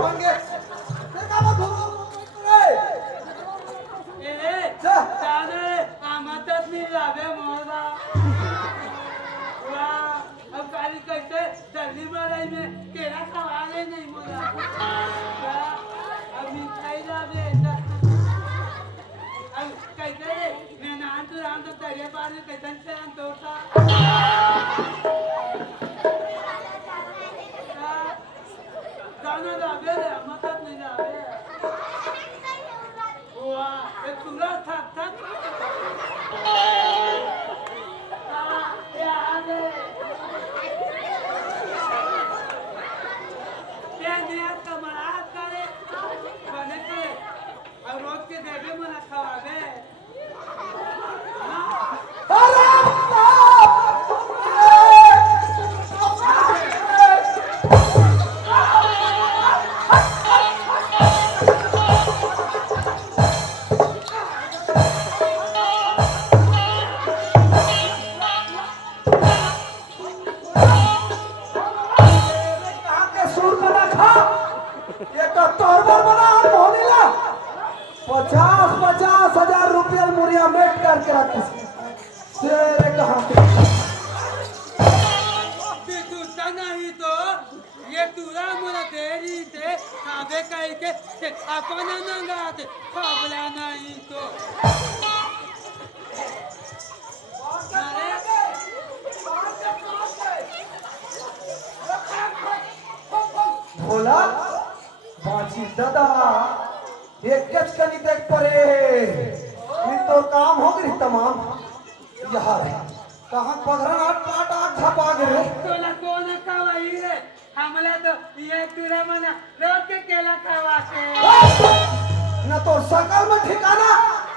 भांगे ते का बघू रे ए जा जाने आमतच नहीं लावे मोरा वाह अब काली कैसे जल्दी माराई में केला खवाले नहीं मोरा अब मिठाई लावे अब कैसे रे मैं नान तो राम तो तेरे बारे में कैसे से हम तोता जाना लावे रे आमतच नहीं लावे वाह एक तुला थक थक रोज के देवे मना खवावे अरे कहाँ के सूर बना खा ये तो तोरबर बना और मोहनीला 50,000 रुपया मुरिया मेट करके रखी तेरे कहाँ के तू नहीं तो ये तुरा मुरा तेरी से खावे कहीं के से अपना नंगाते खावला नहीं तो बोला बाची दादा एक कच कनी देख परे ये तो काम हो गई तमाम यार कहाँ पगरन आठ पाट आठ झपा गए तोला कौन खवाई रे हमला तो ये तुरा मना रोज के केला खवाते न तो सकल में ठिकाना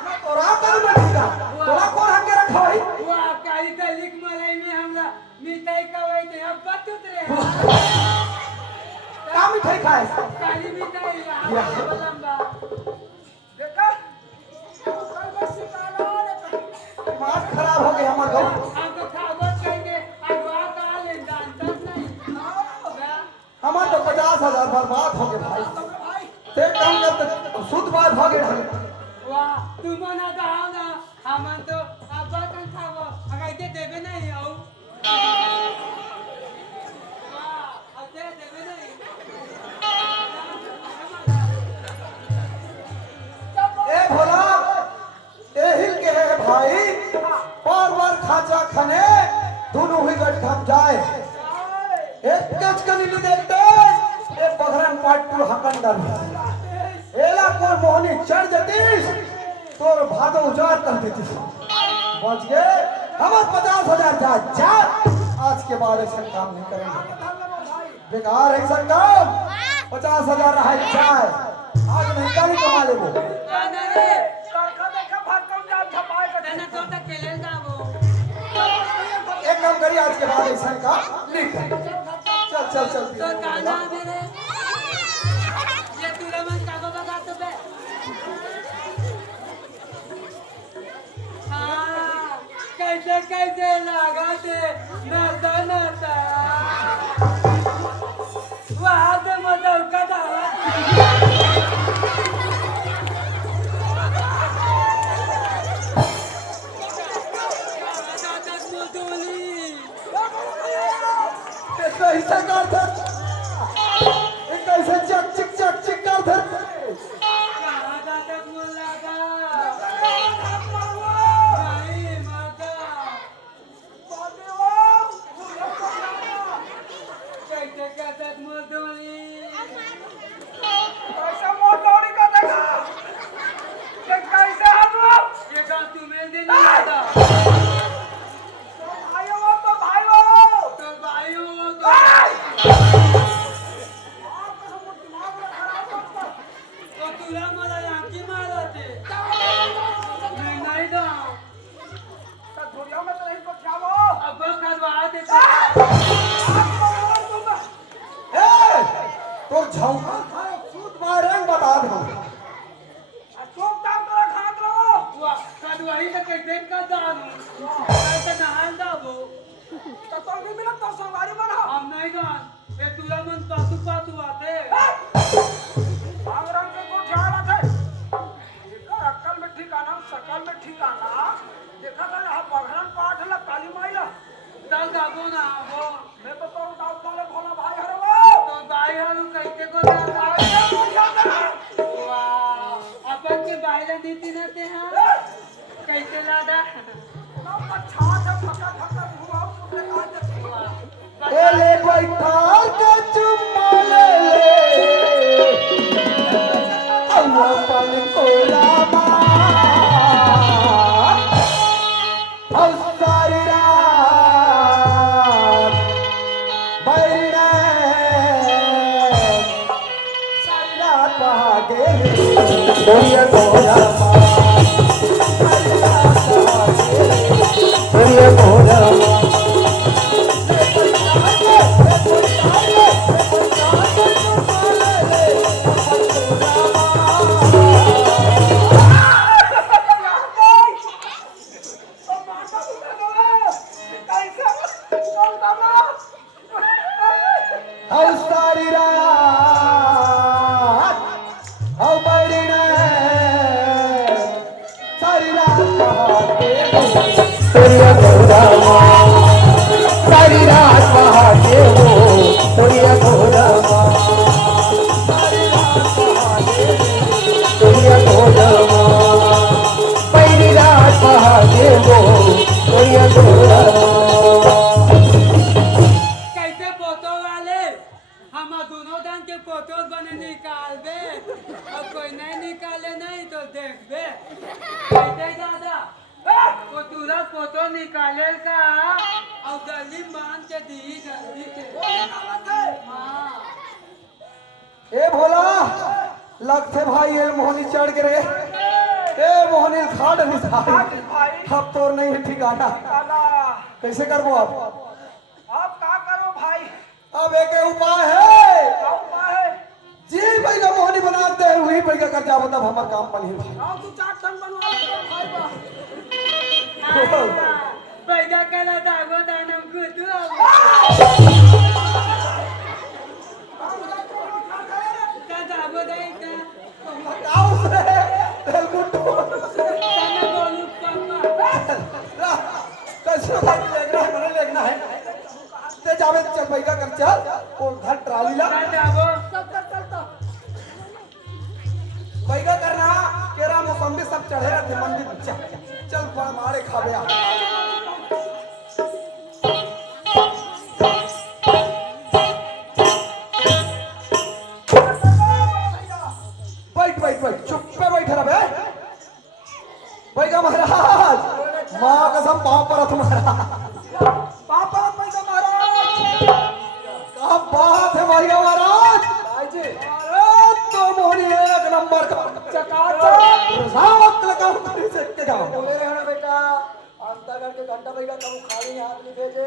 न तो राकल में ठिकाना तोला कौन हंगे रखा भाई वाह काली दलिक मलाई में हमला मिठाई खवाई थे अब बतुत रे का मिठाई खाए काली मिठाई या। लंबा देखा कल बस सिकाना माथ खराब हो गया हमार घर हमको खावत कहेंगे अगवा का ले जानता नहीं हमार तो 50,000 बर्बाद हो गए भाई ते काम करते शुद्ध बात हो गए ढंग वाह तू मना दाओ ना हम तो अब तक खावो अगर इते देवे नहीं आओ वाह अते देवे नहीं ए भोला ए हिल के है भाई बार खाचा खने दोनों ही गट खम जाए एक कच कनी नहीं देखते ए बगरन पाट तू हकन डर एला को मोहनी चढ़ जतीस तोर भादो उजाड़ कर देतीस बच गए हम 50,000 जा आज के बाद ऐसा काम नहीं करेंगे बेकार है सब काम 50,000 रहा जाए आज नहीं कहीं कमा ले वो ना रे सरखा देखा भाग कम जान छपाए का तने तो तक केले जावो एक काम करिए आज के बाद ऐसा का नहीं करेंगे चल तो गाना मेरे ये तुरा मन कागो बगा तो बे हाँ कैसे कैसे लगा थे नाता नाता वहाँ पे मजा उकता कैसे कर धर कैसे चक चिक कर धर कहाँ जाता मुल लगा नहीं माता कैसे कैसे मुदुली कैसे मोटोरी का देखा ये कैसे हम ये का तुम्हें दिन नहीं आता तो भाइयों तो भाई हो तो तो तुला मला यांकी मारते मैं नहीं दो धुरिया में तो नहीं को क्या वो अब करवा दे तो झौका खाए सूत मारे बता दो चुप काम करो खात रहो वाह कदवाही का कैसे का दान कैसे नहाल दाबो तो भी मिला तो सवारी बना हम नहीं गान ये तुला मन पातू पातू आते ए ले बैठा के चुम्मा ले ले अपन कोलामा सारी रात बैठे सारी रात बहागे दुनिया कोलामा दुनिया कोलामा सारी रात सारी रात सारी रात बहाते हो दुनिया कोलामा दुनिया कोलामा पहली रात बहाते हो दुनिया कोलामा कैसे फोटो वाले हम दोनों दान के फोटो बने निकाल दे और कोई नहीं निकाले नहीं तो देख दे कैसे दादा वो तुरा फोटो निकाले का और गली मान के दी जल्दी के हाँ ए भोला लगते भाई ये मोहनी चढ़ के रे ए मोहनी खाड़ नहीं अब तोर नहीं है ठिकाना कैसे करबो आप अब एक उपाय है जी भाई का मोहनी बनाते हैं वही भाई का कर जाओ तब हमारा काम बनी पैदा कला दागो दानम गुदू दागो दाई का आओ से तेल गुट्टू ताना बोलू पापा कैसे लेना है ते जावे चल भाई का कर चल वो घर ट्राली ला दागो भाई का करना केरा मौसम्बी सब चढ़े रहते मंदिर चल पर मारे खावे आ बैठ चुप पे बैठ रहे भाई का महाराज माँ कसम पाँव पर तुम्हारा पापा भाई का महाराज क्या बात है भाई का महाराज अरे तो मोहनी एक नंबर का चकाचक लगा उतरी से के जाओ बोले रहना बेटा अंता करके घंटा भाई का कब खाली हाथ नहीं भेजे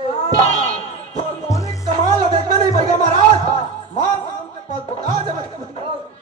तो मोहनी कमाल देखना नहीं भाई का महाराज माँ कसम के पास बता जब